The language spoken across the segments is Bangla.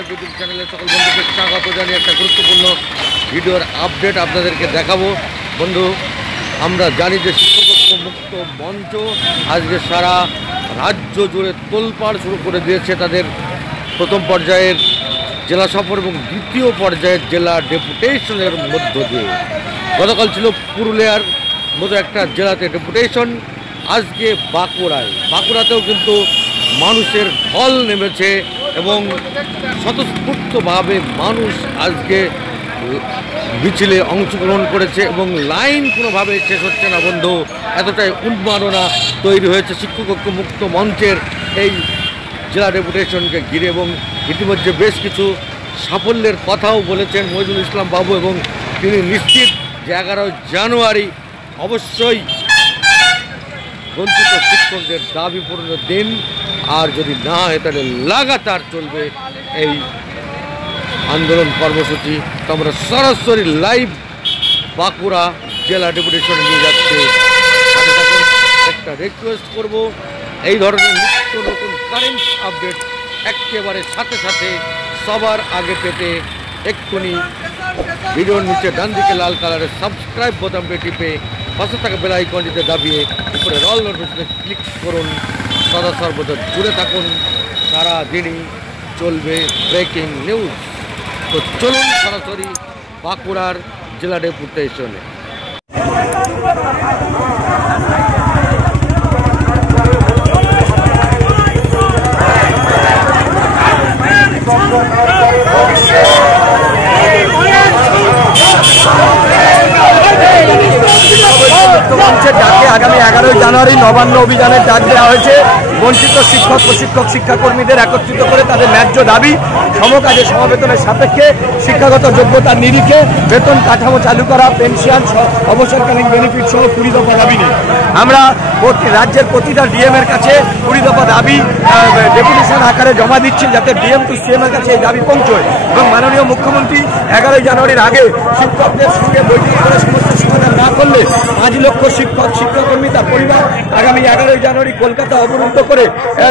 লাইভ ইউটিউব চ্যানেলে সকল বন্ধুকে স্বাগত জানিয়ে একটা গুরুত্বপূর্ণ ভিডিওর আপডেট আপনাদেরকে দেখাবো। বন্ধু, আমরা জানি যে শিক্ষক মুক্ত মঞ্চ আজকে সারা রাজ্য জুড়ে তোলপাড় শুরু করে দিয়েছে তাদের প্রথম পর্যায়ের জেলা সফর এবং দ্বিতীয় পর্যায়ের জেলা ডেপুটেশনের মধ্য দিয়ে। গতকাল ছিল পুরুলিয়ার মতো একটা জেলাতে ডেপুটেশন, আজকে বাঁকুড়াতেও কিন্তু মানুষের ঢল নেমেছে এবং স্বতঃস্ফূর্তভাবে মানুষ আজকে মিছিলে অংশগ্রহণ করেছে এবং লাইন কোনোভাবে শেষ হচ্ছে না বন্ধু। এতটাই উন্মাদনা তৈরি হয়েছে শিক্ষক মুক্ত মঞ্চের এই জেলা ডেপুটেশনকে ঘিরে এবং ইতিমধ্যে বেশ কিছু সাফল্যের কথাও বলেছেন মহিদুল ইসলাম বাবু এবং তিনি নিশ্চিত যে 11 জানুয়ারি অবশ্যই বঞ্চিত শিক্ষকদের দাবি পূরণের দিন, আর যদি না হয় তাহলে লাগাতার চলবে এই আন্দোলন কর্মসূচি। তো আমরা সরাসরি লাইভ বাঁকুড়া জেলা ডেপুটেশনে নিয়ে যাচ্ছে। একটা রিকোয়েস্ট করব, এই ধরনের নিত্য নতুন কারেন্ট আপডেট একেবারে সাথে সাথে সবার আগে পেতে এক্ষুনি ভিডিওর নিচে ডান দিকে লাল কালারের সাবস্ক্রাইব বোতামটি টিপে পাশে থাকা বেল আইকনটিতে দাবিয়ে উপরে অল নোটিফিকেশনে ক্লিক করুন। সদা সর্বদা জুড়ে থাকুন, সারাদিনই চলবে ব্রেকিং নিউজ। তো চলুন সরাসরি বাঁকুড়ার জেলা ডেপুটেশনে। মঞ্চের ডাকে আগামী 11 জানুয়ারি নবান্ন অভিযানের ডাক দেওয়া হয়েছে। বঞ্চিত শিক্ষক প্রশিক্ষক শিক্ষাকর্মীদের একত্রিত করে তাদের ন্যায্য দাবি সমকাজে সমবেতনের সাপেক্ষে শিক্ষাগত যোগ্যতার নিরিখে বেতন কাঠামো চালু করা, পেনশন অবসরকালীন বেনিফিট সহ 20 দফা দাবি নেই। আমরা রাজ্যের প্রতিটা ডিএম এর কাছে 20 দফা দাবি ডেপুটেশন আকারে জমা দিচ্ছি, যাতে ডিএম টু সিএম এর কাছে এই দাবি পৌঁছয় এবং মাননীয় মুখ্যমন্ত্রী 11 জানুয়ারির আগে শিক্ষকদের সঙ্গে বৈঠক করে সমস্যার সমাধান না করলে 5 লক্ষ শিক্ষাকর্মী তার পরিবার আগামী 11 জানুয়ারি কলকাতা অবরুদ্ধ করে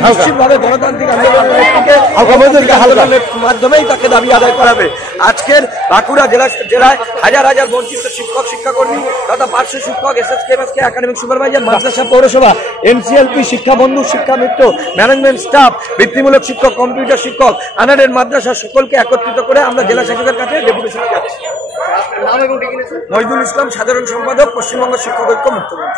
নিশ্চিতভাবে গণতান্ত্রিক আন্দোলনের মাধ্যমেই তাকে দাবি আদায় করাবে। আজকের বাঁকুড়া জেলায় হাজার হাজার বঞ্চিত শিক্ষক শিক্ষাকর্মী তথা পার্শ্ব শিক্ষক, এসএসকে একাডেমিক সুপারভাইজার, মাদ্রাসা পৌরসভা, এনসিএলপি, শিক্ষা বন্ধু, শিক্ষা মিত্র, ম্যানেজমেন্ট স্টাফ, বৃত্তিমূলক শিক্ষক, কম্পিউটার শিক্ষক, আনারের মাদ্রাসা সকলকে একত্রিত করে আমরা জেলা শাসকের কাছে ডেপুটেশনে যাচ্ছি। মহিদুল ইসলাম, সাধারণ সম্পাদক, পশ্চিমবঙ্গ শিক্ষক ঐক্য মুক্ত মঞ্চ।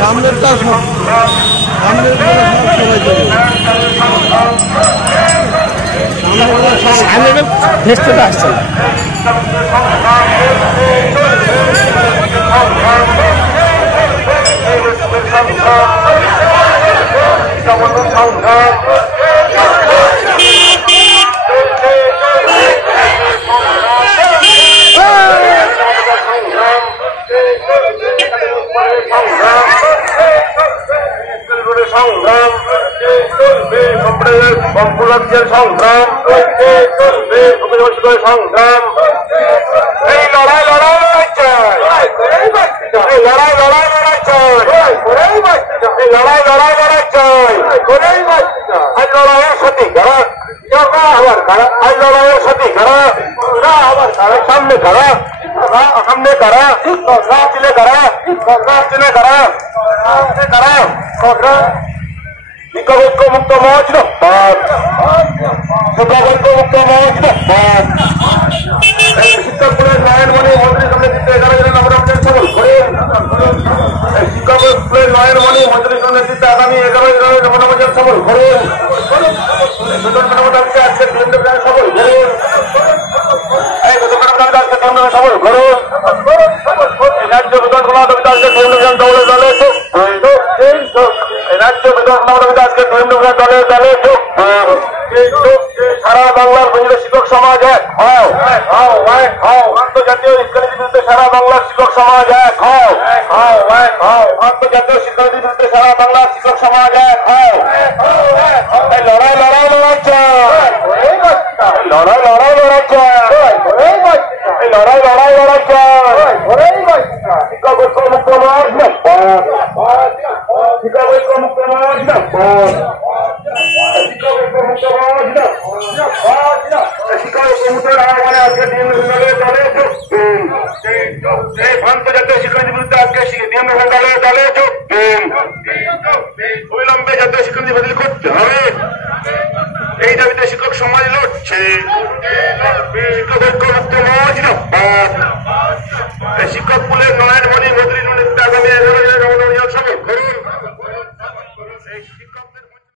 সামনেরটা ভেস্টটা আসছে সংগ্রাম সংগ্রাম এই লড়াই আজ লড়াইয়ের সত্যি কারা আবার কারা আজ লড়াইয়ের সত্যি কারা আবার কারা সামনে কারা সামনে কারা চিনে কারা চিনে কারা কারা শিক্ষক ঐক্য মুক্ত মঞ্চ শিক্ষক ঐক্য মুক্ত মঞ্চ শিক্ষকপুরের নারায়ণমণি মন্ত্রী সামনে দিতে 11 জনের আমরা সকল নয়ন মণি মন্ত্রী নেতৃত্বে আগামী 11 গণমাধ্যম সফল করুন। বেতন মেটানোর দাবিতে আজকে কেন্দ্র সফল করুন। এই বেতন মেটানোর দাবিতে আজকে কেন্দ্র সফল করুন। রাজ্য বেতন মেটানোর দাবিতে আজকে কেন্দ্র দলে দলে রাজ্য বেতন মেটানোর দাবিতে আজকে কেন্দ্র দলে দলে সারা বাংলার বঞ্চিত শিক্ষক সমাজ এক হও, আন্তর্জাতীয় শিক্ষানীতির বিরুদ্ধে সারা বাংলার শিক্ষক সমাজ এক হও, আন্তর্জাতীয় শিক্ষানীতির বিরুদ্ধে সারা বাংলার শিক্ষক সমাজ এক হও। এই লড়াই লড়াই লড়াই চাই, লড়াই লড়াই লড়াই চাই, এই লড়াই লড়াই লড়াই চাই। শিক্ষক ঐক্য মুক্ত সমাজ শিক্ষক ঐক্য মুক্ত সমাজ আন্তর্জাতীয় শিক্ষানীতির বিরুদ্ধে আজকে দলে অবিলম্বে জাতীয় শিক্ষানীতি বাতিল করতে হবে। এই দাবিতে শিক্ষক সমাজ লড়ছে। শিক্ষক ঐক্য মুক্ত সমাজ